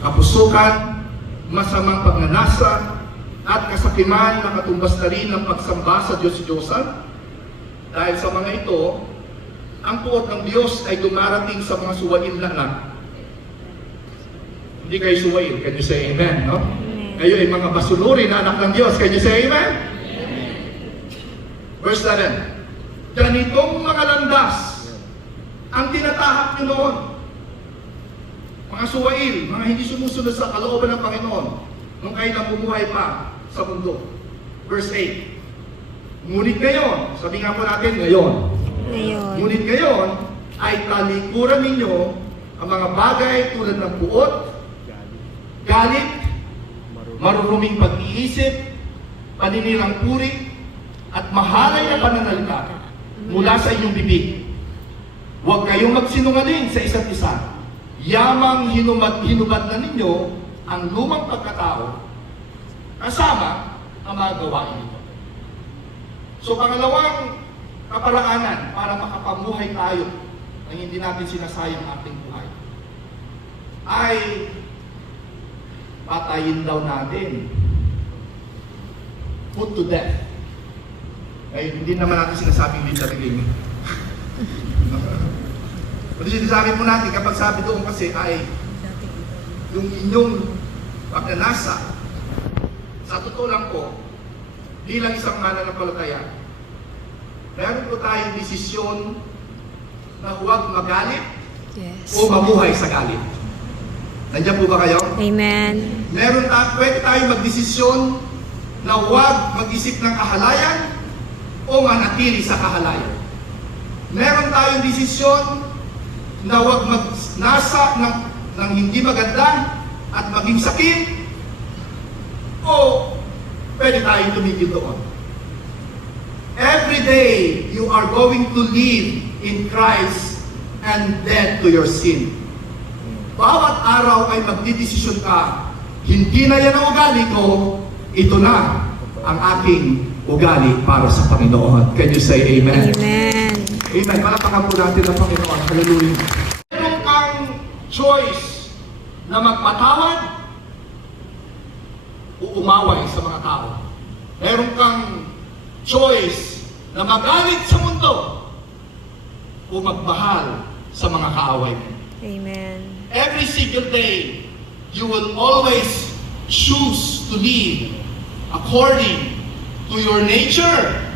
kapusukan, masamang pagnanasa, at kasakiman na katumbas na rin ng pagsamba sa Diyos-Diyosan. Dahil sa mga ito, ang puot ng Diyos ay dumarating sa mga suwain lang. Hindi kayo suwain. Can you say amen? No? Kayo ay mga basunuri na anak ng Diyos. Can you say amen? Verse 7. Ganitong mga landas ang tinatahak nyo noon. Mga suwail, mga hindi sumusunod sa kalooban ng Panginoon nung kayo namumuhay pa sa mundo. Verse 8. Ngunit ngayon, sabi nga po natin ngayon. Ngunit ngayon ay talikuran ninyo ang mga bagay tulad ng puot, galit, maruruming pag-iisip, paninirang puri, at mahalay na pananalita mula sa inyong bibig. Huwag kayong magsinungaling sa isa't isa. Yamang hinubad na ninyo ang lumang pagkatao kasama ang mga gawain nito. So pangalawang kaparaanan para makapamuhay tayo na hindi natin sinasayang ating buhay ay patayin daw natin. Put to death. Ay, hindi naman natin sinasabing literally. Kasi sinasabi po natin, kapag sabi doon kasi ay yung inyong pagnanasa, sa totoo lang po, bilang isang mananampalataya, meron po tayong desisyon na huwag magalit o mabuhay sa galit. Nandiyan po ba kayo? Amen. Pwede tayong magdesisyon na huwag mag-isip ng kahalayan o manatili sa kahalayan. Meron tayong desisyon na huwag magnasa ng hindi maganda at maging sakit, o pwede tayong tumigil doon. Every day, you are going to live in Christ and dead to your sin. Bawat araw ay magdidesisyon ka, hindi na yan ang ugali ko, ito na ang aking ugali para sa Panginoon. Can you say amen? Amen. Amen. Palapakan po natin ang Panginoon. Hallelujah. Meron kang choice na magpatawad o umaway sa mga tao. Meron kang choice na magalit sa mundo o magmahal sa mga kaaway mo. Amen. Every single day, you will always choose to live according to your nature.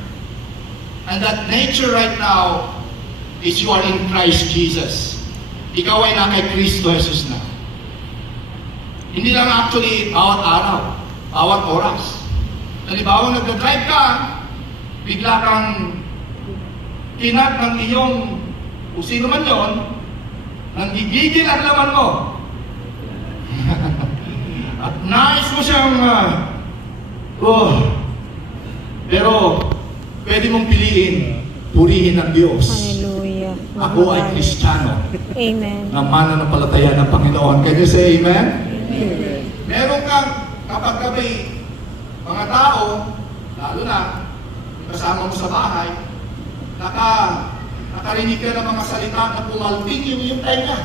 And that nature right now is you are in Christ Jesus. Ikaw ay na kay Kristo Jesus na. Hindi lang actually bawat araw, bawat oras. Halimbawa, nag-drive ka, bigla kang kinat ng iyong kung sino man yun, nanggigigil ang laman mo. At nais mo siyang pero pwede mong piliin, purihin ng Diyos. Hallelujah. Ako ay Kristiyano Amen. na mananampalataya ng Panginoon. Can you say amen? Amen. Meron kang kapag kami, mga tao, lalo na, kasama mo sa bahay, nakarinig ka ng mga salita na pumalping yung iyong tenga.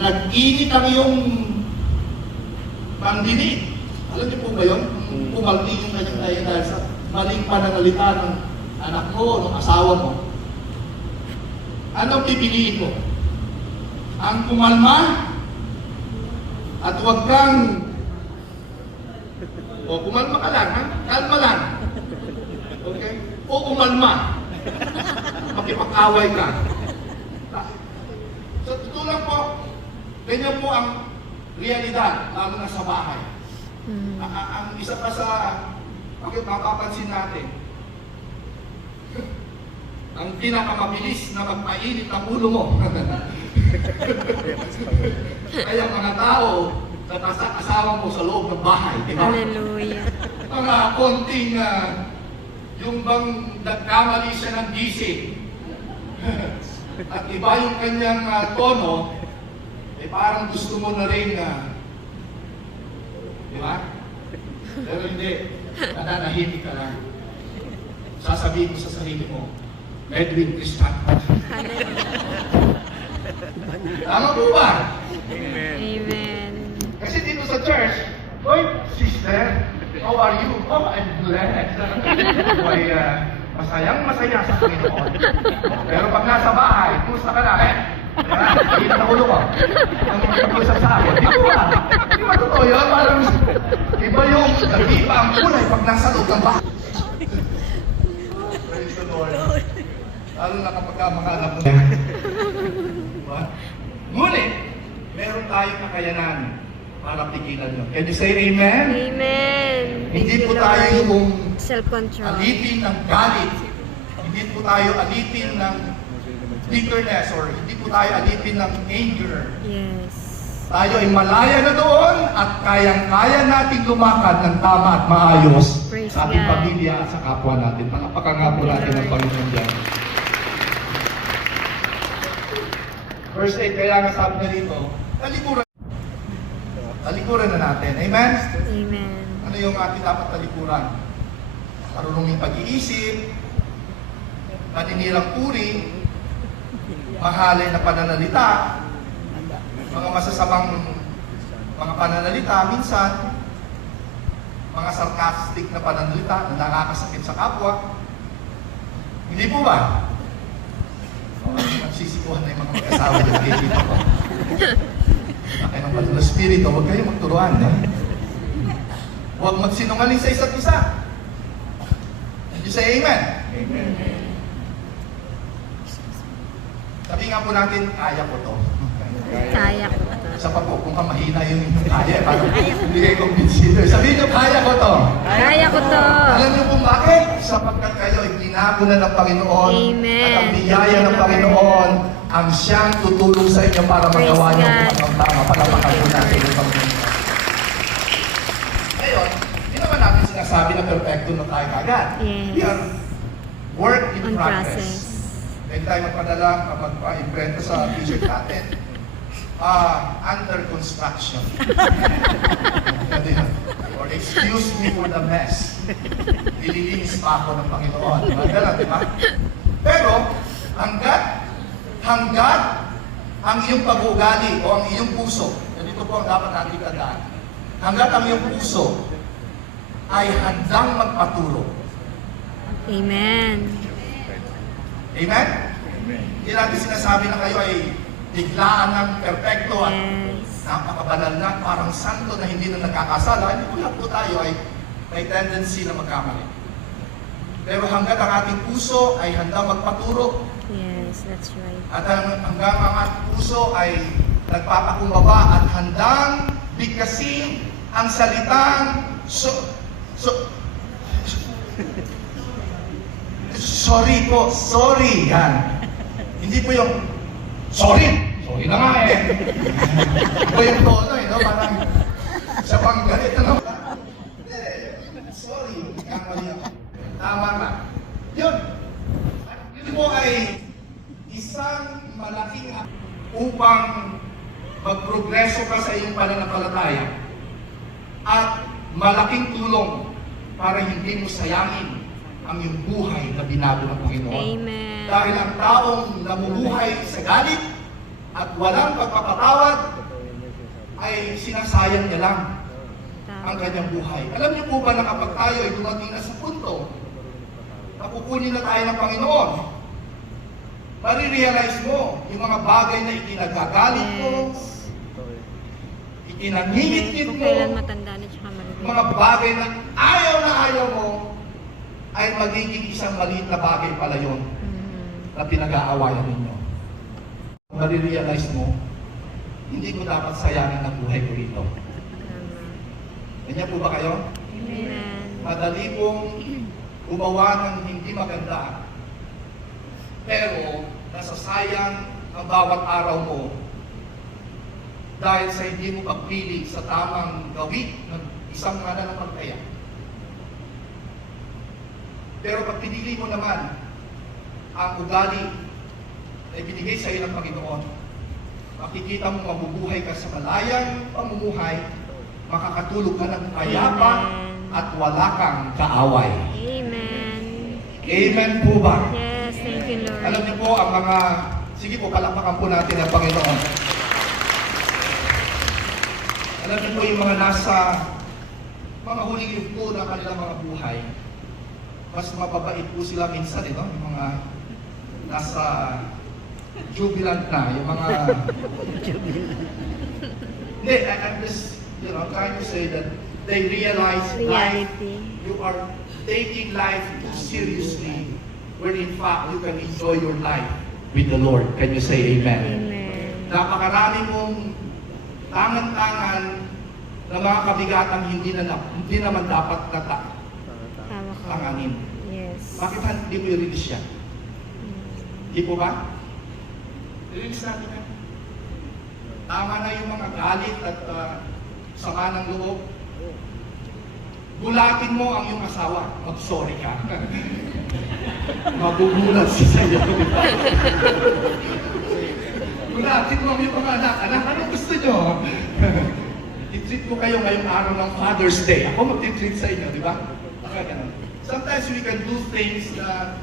Nag-init ang iyong pandinig. Alam niyo po ba yun? Pumalping yung kanyang tenga dahil sa maling pananalita ng anak mo, ng asawa mo. Anong pipiliin mo? Ang kumalma at huwag kang kumalma ka lang, ha? Kalma lang. Okay? O kumalma. Makipag-away ka. So, totoo lang po, ganyan po ang realidad, lalo na sa bahay. Ang isa pa sa bakit mapapansin natin, ang pinakamabilis na magpainit ang ulo mo. Kaya mga tao, natasak asawa mo sa loob ng bahay. Diba? Hallelujah. Mga konting, yung bang nagkamali siya ng gising, at iba yung kanyang tono, parang gusto mo na rin, di ba? Pero hindi. Nananahimik ka lang. Sasabihin mo sa sarili mo, Edwin Cristiano. Hallelujah. Tama po ba? Amen. how are you? Oh, I'm blessed. Ay, masaya sa Panginoon. Pero pag nasa bahay, kumusta ka na? Hindi na ulo ko. Ang pag-usap sa akin, di ba? Di ba totoo yun? Parang iba yung nag-iba ang kulay pag nasa loob ng bahay. Praise the Lord. Lalo na kapag mga anak mo. Diba? Ngunit, meron tayong kakayanan para tigilan yun. Can you say amen? Amen. Hindi Thank po you, tayo Lord. yung Self-control. alipin ng galit. Hindi po tayo alipin ng bitterness or hindi po tayo alipin ng anger. Yes. Tayo ay malaya na doon at kayang-kaya nating lumakad ng tama at maayos Praise sa ating God. pamilya at sa kapwa natin. Palakpakan nga po natin ang Panginoon dyan. Verse 8, kaya nga sabi na dito, talikuran na natin. Amen? Amen. Ano yung ating dapat talikuran? Marunong pag-iisip, paninirang uri, mahalin na pananalita, mga masasamang mga pananalita, minsan, mga sarcastic na pananalita na nakakasakit sa kapwa. Hindi po ba? Nagsisikuhan na yung mga mag-asawa dyan kayo dito ko. Bakit ng Patulo Espiritu, huwag kayo magturuan. Huwag magsinungaling sa isa't isa. Did you say amen? Amen. Sabi nga po natin, kaya ko to. Kaya ko ito. Isa pa po, kung mahina yung kaya, parang hindi kayo kumbinsido. Sabihin nyo, kaya ko to. Kaya ko to. Alam niyo kung bakit? Sapagkat kayo ay ginago na ng Panginoon. Amen. At ang biyaya ng Panginoon ang siyang tutulong sa inyo para magawa Praise niyo God. ang tama. Palapakan po natin yung Panginoon. Ngayon, hindi naman natin sinasabi na perfecto na tayo kagad. Yes. We are work in On progress. process. Pwede tayo magpadala, magpa-imprento sa t-shirt natin. Under construction. Or excuse me for the mess. Ililinis pa ako ng Panginoon. Magdala, di ba? Pero, hanggat ang iyong pag-uugali o ang iyong puso, ganito po ang dapat natin tandaan, hanggat ang iyong puso ay handang magpaturo. Amen. Amen? Hindi natin sinasabi na kayo ay biglaan ng perfecto at Yes. napakabanal na, parang santo na hindi na nagkakasala. Hindi po lahat po tayo ay may tendency na magkamali. Pero hanggat ang ating puso ay handang magpaturo Yes, that's right. at hanggang ang ating puso ay nagpapakumbaba at handang bigkasin ang salitang sorry po, sorry. Yan. Hindi po yung sorry! Sorry na nga eh. Ito yung tono eh, no? Parang sa panggalit na naman. Sorry, kamali ako. Tama ka. Yun. Yun po ay isang malaking upang magprogreso ka sa iyong pananampalataya at malaking tulong para hindi mo sayangin ang iyong buhay na binago ng Panginoon. Amen. Dahil ang taong namumuhay sa galit at walang pagpapatawad ay sinasayang niya lang ang kanyang buhay. Alam niyo po ba na kapag tayo ay dumating na sa punto na kukunin na tayo ng Panginoon, marirealize mo yung mga bagay na ikinagagalit mo, Yes. ikinangingit Kung mo, kailan matanda na tsaka maliliit. mga bagay na ayaw mo, ay magiging isang maliit na bagay pala yun Mhm. na pinag-aawayan ninyo. Kung marirealize mo, hindi ko dapat sayangin ang buhay ko rito. Tama. Ganyan po ba kayo? Amen. Madali pong gumawa ng hindi maganda. Pero, nasasayang ang bawat araw mo dahil sa hindi mo pagpili sa tamang gawin ng isang mananampalataya. Pero pag pinili mo naman ang ugali na ibinigay sa iyo ng Panginoon, makikita mo mabubuhay ka sa malayang pamumuhay, makakatulog ka ng payapa at wala kang kaaway. Amen. Amen po ba? Yes, thank you, Lord. Alam niyo po ang mga, sige po, palakpakan po natin ang Panginoon. Alam niyo po yung mga nasa mga huling yugto ng kanilang mga buhay, mas mapabait po sila minsan, no? Yung mga nasa jubilant na, yung mga... Hindi, I'm just, trying to say that they realize life, Reality. you are taking life too seriously, when in fact you can enjoy your life with the Lord. Can you say amen? Amen. Napakarami mong tangan-tangan na mga kabigatang hindi naman dapat Tama ka. tanganin. Yes. Bakit hindi mo i-release yan? Di po ba? I-release natin yan. Tama na yung mga galit at sama ng loob. Bulatin mo ang iyong asawa. Mag-sorry ka. Magugulat siya sa'yo. Bulatin mo ang iyong mga anak. Anak, anong gusto nyo? I-treat mo kayo ngayong araw ng Father's Day. Ako mag-treat sa inyo, di ba? Ganun. Sometimes we can do things na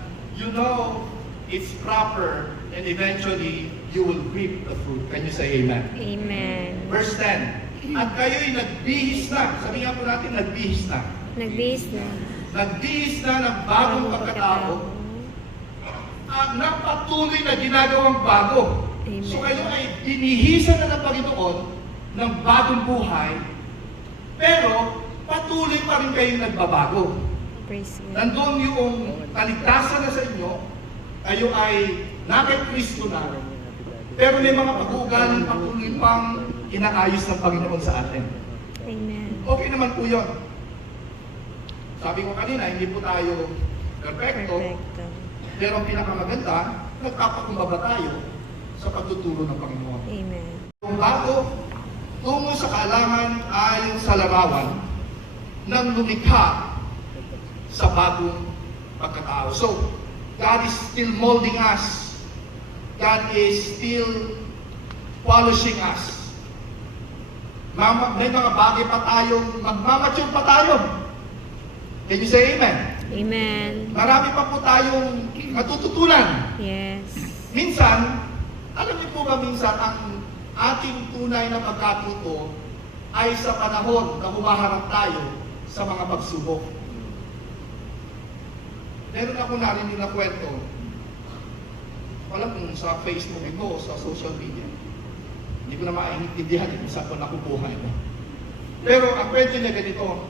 it's proper and eventually you will reap the fruit. Can you say amen? Amen. Verse 10. At kayo'y nagbihis na. Sabi nga po natin, nagbihis na. Nagbihis na. Nagbihis na ng bagong pagkatao at napatuloy na ginagawang bago. Amen. So kayo ay binihisan na ng Panginoon ng bagong buhay, pero patuloy pa rin kayong nagbabago. Praise God. Nandun yung kaligtasan na sa inyo, kayo ay nakay Kristo na, pero may mga pag-uugaling patuloy pang inaayos ng Panginoon sa atin. Amen. Okay naman po yun. Sabi ko kanina, hindi po tayo perfecto, Perfecto. pero ang pinakamaganda, nagpapakumbaba tayo sa pagtuturo ng Panginoon. Amen. Kung bago, tungo sa kaalaman ayon sa larawan ng lumikha sa bagong pagkatao. So, God is still molding us. God is still polishing us. May mga bagay pa tayong, magmamature pa tayo. Can you say amen? Amen. Marami pa po tayong matututunan. Yes. Minsan, alam niyo po ba minsan, ang ating tunay na pagkatuto ay sa panahon na humaharap tayo sa mga pagsubok. Meron ako narinig na kwento, wala kung sa Facebook ito o sa social media. Hindi ko na maintindihan kung saan ko nakukuha ito. Pero ang kwento niya ganito,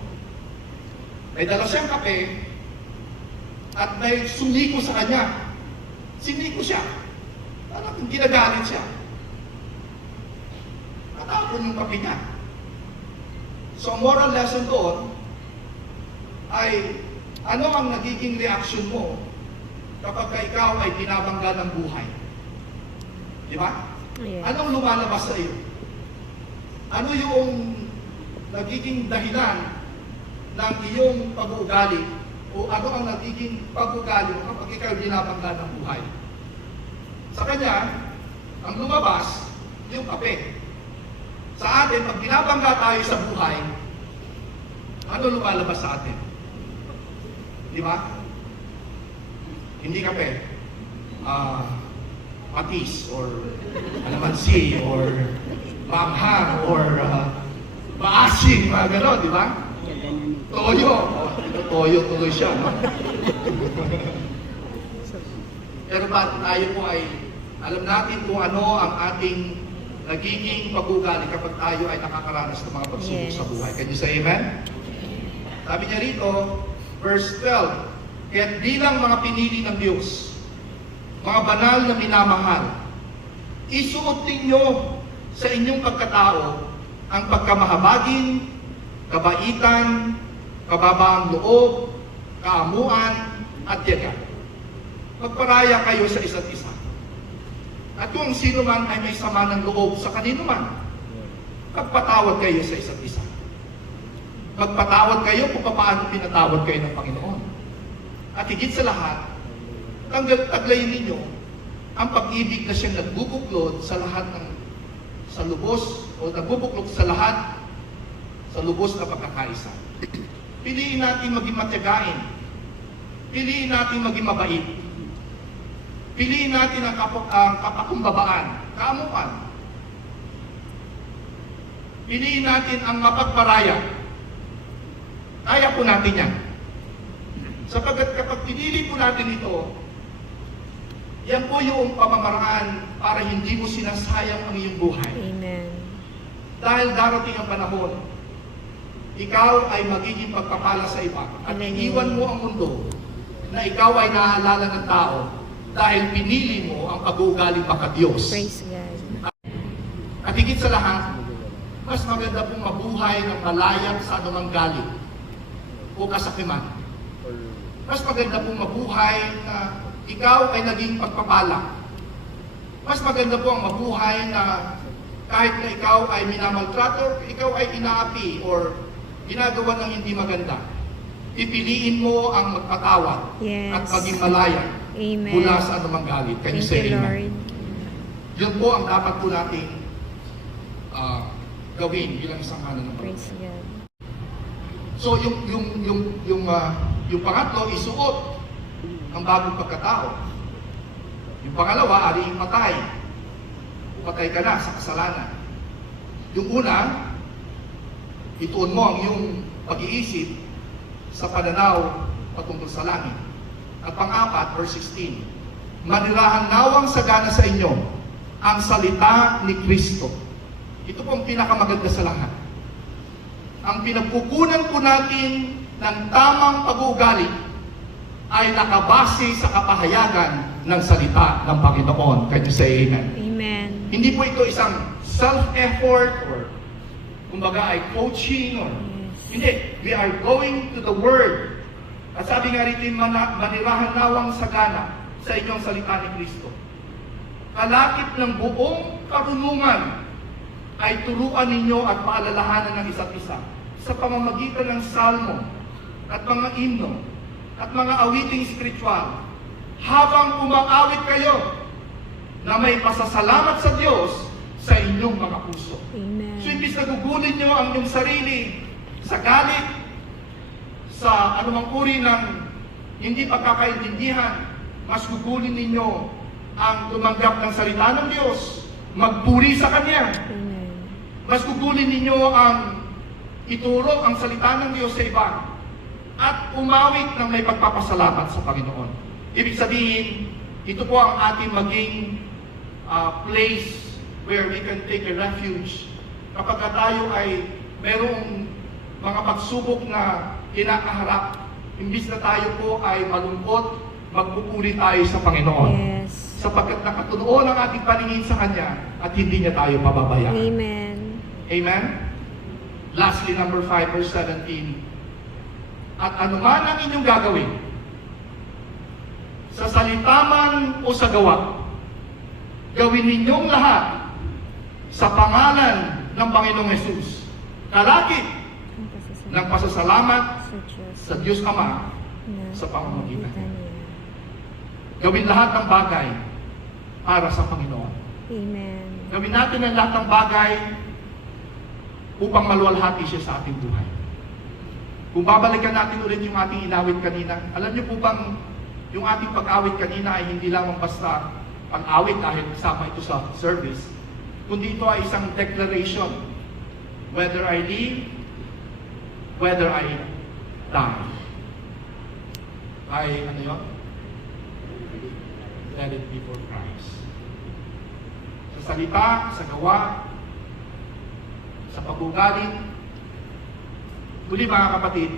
may dala siyang kape at may sumiko sa kanya. Siniko siya. Parang ginagalit siya. Natapon yung kape niya. So ang moral lesson doon ay ano ang nagiging reaction mo kapag ikaw ay binabangga ng buhay? Di ba? Yes. Anong lumalabas sa iyo? Ano yung nagiging dahilan ng iyong pag-uugali o ano ang nagiging pag-uugali mo kapag ikaw binabangga ng buhay? Sa kanya, ang lumabas, yung kape. Sa atin, pag binabangga tayo sa buhay, ano lumalabas sa atin? Di ba? Hindi kape. Patis or alamansi or manghang or maasim, mga gano'n, di ba? Toyo. Toyo tuloy siya, no? Pero bakit tayo po ay alam natin kung ano ang ating nagiging pag-ugali kapag tayo ay nakakaranas ng mga pagsubok sa buhay. Can you say amen? Sabi niya rito, verse 12, kaya't bilang mga pinili ng Diyos, mga banal na minamahal, isuot ninyo sa inyong pagkatao ang pagkamahabagin, kabaitan, kababaang loob, kaamuan, at tiyaga. Magparaya kayo sa isa't isa. At kung sino man ay may sama ng loob sa kanino man, magpatawad kayo sa isa't isa. Magpatawad kayo kung paano pinatawad kayo ng Panginoon. At higit sa lahat, taglayin ninyo ang pag-ibig na siyang nagbubuklod sa lahat ng sa lubos o nagbubuklod sa lahat sa lubos na pagkakaisa. Piliin natin maging matiyagain. Piliin natin maging mabait. Piliin natin ang kapakumbabaan, kaamuan. Piliin natin ang mapagparaya. Kaya po natin yan. Sapagkat kapag pinili po natin ito, yan po yung pamamaraan para hindi mo sinasayang ang iyong buhay. Amen. Dahil darating ang panahon, ikaw ay magiging pagpapala sa iba. At Amen. iiwan mo ang mundo na ikaw ay naaalala ng tao dahil pinili mo ang pag-uugali pagka-Diyos. Praise God. At higit sa lahat, mas maganda pong mabuhay ng malaya sa anumang galit o kasakiman. Mas maganda pong mabuhay na ikaw ay naging pagpapala. Mas maganda po ang mabuhay na kahit na ikaw ay minamaltrato, ikaw ay inaapi or ginagawa ng hindi maganda. Pipiliin mo ang magpatawad Yes. at maging malaya Amen. mula sa anumang galit. Can you Thank say you, amen? Lord. Yun po ang dapat po nating gawin bilang isang ano ng Panginoon. Praise God. So yung pangatlo, isuot ang bagong pagkatao. Yung pangalawa, ariing patay. Patay ka na sa kasalanan. Yung una, ituon mo ang iyong pag-iisip sa pananaw patungkol sa langit. At pang-apat, verse 16, manirahan nawang sagana sa inyo ang salita ni Kristo. Ito po ang pinakamaganda sa lahat. Ang pinagkukunan po natin ng tamang pag-uugali ay nakabase sa kapahayagan ng salita ng Panginoon. Can you say amen? Amen. Hindi po ito isang self-effort or kumbaga ay coaching or Yes. hindi. We are going to the Word. At sabi nga rito, manirahan nawang sagana sa inyong salita ni Kristo. Kalakip ng buong karunungan ay turuan ninyo at paalalahanan ng isa't isa sa pamamagitan ng salmo at mga himno at mga awiting spiritual habang umaawit kayo na may pasasalamat sa Diyos sa inyong mga puso. Amen. So, imbis na gugulin nyo ang inyong sarili sa galit, sa anumang uri ng hindi pagkakaintindihan, mas gugulin ninyo ang tumanggap ng salita ng Diyos, magpuri sa Kanya. Amen. Mas gugulin ninyo ang ituro ang salita ng Diyos sa iba at umawit ng may pagpapasalamat sa Panginoon. Ibig sabihin, ito po ang ating maging place where we can take a refuge kapag tayo ay merong mga pagsubok na kinakaharap. Imbis na tayo po ay malungkot, magpupuri tayo sa Panginoon. Yes. Sapagkat nakatunoon ang ating paningin sa Kanya at hindi niya tayo pababayaan. Amen. Amen? Lastly, number 5, verse 17. At anuman ang inyong gagawin, sa salita man o sa gawa, gawin ninyong lahat sa pangalan ng Panginoong Hesus. Kalakip ng pasasalamat sa Diyos Ama sa pamamagitan niya. Gawin lahat ng bagay para sa Panginoon. Amen. Gawin natin ang lahat ng bagay upang maluwalhati siya sa ating buhay. Kung babalikan natin ulit yung ating inawit kanina, alam niyo po bang yung ating pag-awit kanina ay hindi lamang basta pag-awit dahil kasama ito sa service, kundi ito ay isang declaration. Whether I live, whether I die. Ano yun? Let it be for Christ. Sa salita, sa gawa, sa pag-ugali. Muli mga kapatid,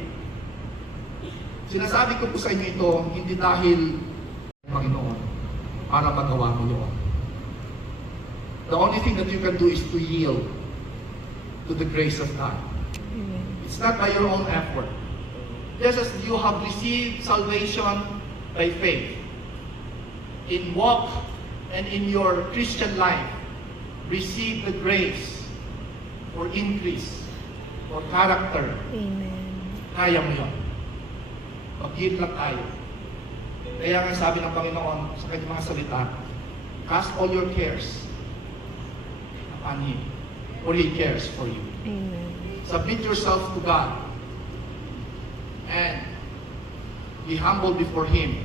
sinasabi ko po sa inyo ito, hindi dahil Panginoon para magawa mo yun. The only thing that you can do is to yield to the grace of God. Amen. It's not by your own effort. Just as you have received salvation by faith, in walk and in your Christian life, receive the grace or increase or character. Amen. Kaya mo yun. Mag-yield lang tayo. Kaya nga sabi ng Panginoon sa kanyang mga salita, cast all your cares upon Him, for He cares for you. Amen. Submit yourself to God and be humble before Him,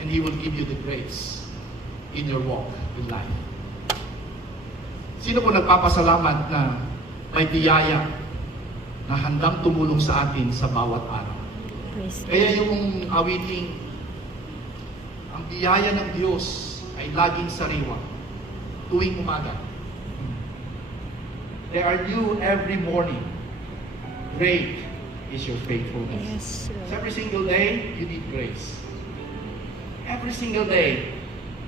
and He will give you the grace in your walk in life. Sino po nagpapasalamat na may biyaya na handang tumulong sa atin sa bawat araw. Praise Kaya God. yung awiting, ang biyaya ng Diyos ay laging sariwa tuwing umaga. They are new every morning. Great is your faithfulness. Yes, So Lord. every single day, you need grace. Every single day,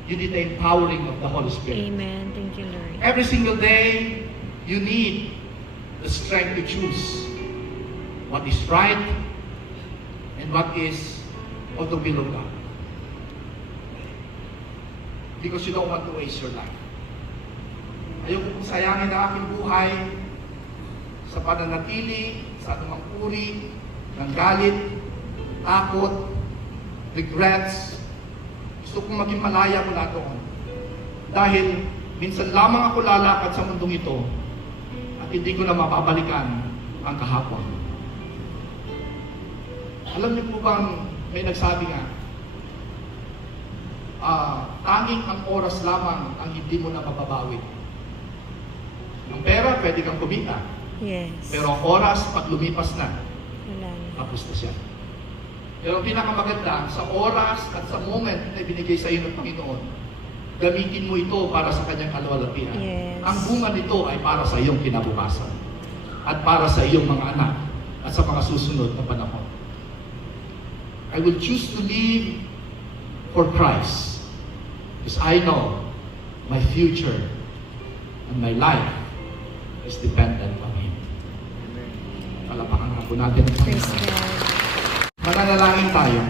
you need the empowering of the Holy Spirit. Amen. Thank you, Lord. Every single day, you need the strength to choose what is right and what is of the will of God. Because you don't want to waste your life. Ayoko kong sayangin ang aking buhay sa pananatili, sa anumang uri ng galit, takot, regrets. Gusto kong maging malaya mula doon. Dahil minsan lamang ako lalakad sa mundong ito at hindi ko na mapabalikan ang kahapon. Alam niyo po bang may nagsabi nga, tanging ang oras lamang ang hindi mo na mababawi. Ang pera, pwede kang kumita. Yes. Pero ang oras, pag lumipas na, Wala na. tapos na siya. Pero ang pinakamaganda, sa oras at sa moment na ibinigay sa iyo ng Panginoon, gamitin mo ito para sa kanyang kaluwalhatian. Yes. Ang bunga nito ay para sa iyong kinabukasan at para sa iyong mga anak at sa mga susunod na panahon. I will choose to live for Christ because I know my future and my life is dependent on Him. Palapakan nga po natin ang Praise Panginoon. God. Mananalangin tayo.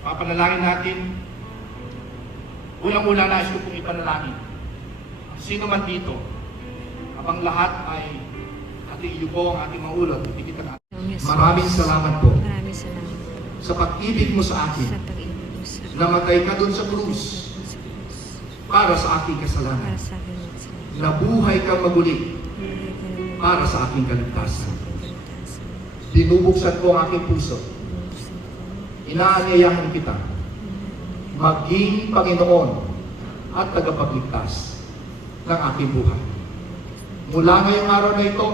Papanalangin natin. Unang-una nais ko pong ipanalangin. Sino man dito, habang lahat ay ating yuko ang ating mga ulo at itikitan natin. Yes, Maraming Lord. salamat po Maraming salamat po sa pag-ibig mo sa akin. sa pag-ibig mo sa Namatay ka doon sa krus para sa aking para kasalanan. sa akin at sa Nabuhay ka maguli buhay ka naman para sa aking kaligtasan. sa aking kaligtasan. Binubuksan ko ang aking puso. Bubuksan ko. Inaanyayahan kita maging Panginoon at tagapagligtas ng aking buhay. Mula ngayong araw na ito,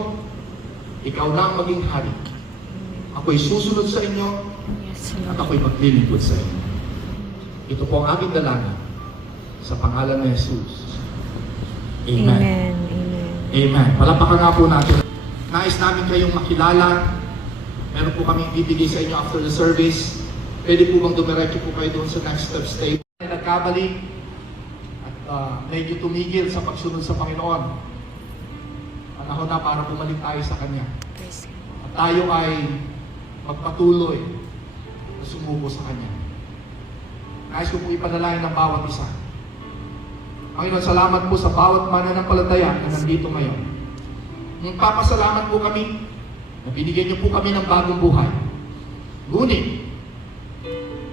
ikaw na ang maging hari. Ako'y susunod sa inyo Yes, at Lord. ako'y maglilingkod sa inyo. Ito po ang aking dalangin sa pangalan ng Jesus. Amen. Amen. Amen. Amen. Palapakan nga po natin. Nais namin kayong makilala. Meron po kami ibibigay sa inyo after the service. Pwede po bang dumiretso po kayo doon sa next step stage? Nagkabalik at medyo tumigil sa pagsunod sa Panginoon. Panahon na para bumalik tayo sa Kanya. Praise God. At tayo ay magpatuloy na sumuko sa Kanya. Nais ko po ipanalangin ng bawat isa. Panginoon, salamat po sa bawat mananampalataya na nandito ngayon. Magpapasalamat po kami na binigyan niyo po kami ng bagong buhay. Ngunit,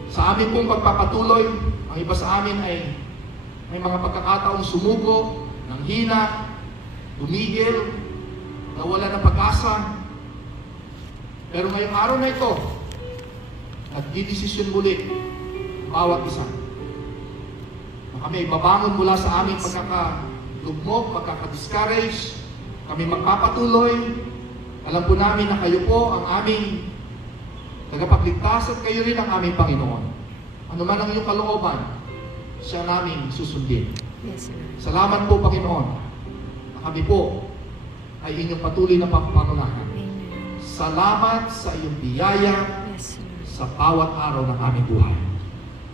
sa amin pong pagpapatuloy, ang iba sa amin ay may mga pagkakataong sumuko, nanghina, tumigil, nawala ng pag-asa. Pero ngayong araw na ito, nagdidesisyon muli ang bawat isa. Na kami babangon mula sa aming pagkakadugmok, pagkakadiscourage, kami magpapatuloy. Alam po namin na kayo po ang aming tagapagligtas at kayo rin ang aming Panginoon. Ano man ang iyong kalooban, siya namin susundin. Yes, Lord. Salamat po, Panginoon, na kami po ay inyong patuloy na papangunahan. Amen. Salamat sa iyong biyaya Yes, Lord. sa bawat araw ng aming buhay.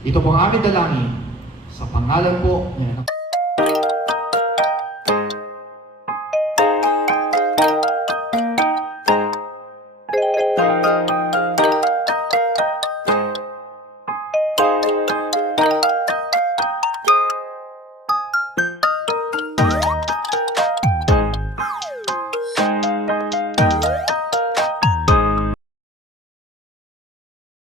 Ito po ang aming dalangin sa pangalan po ni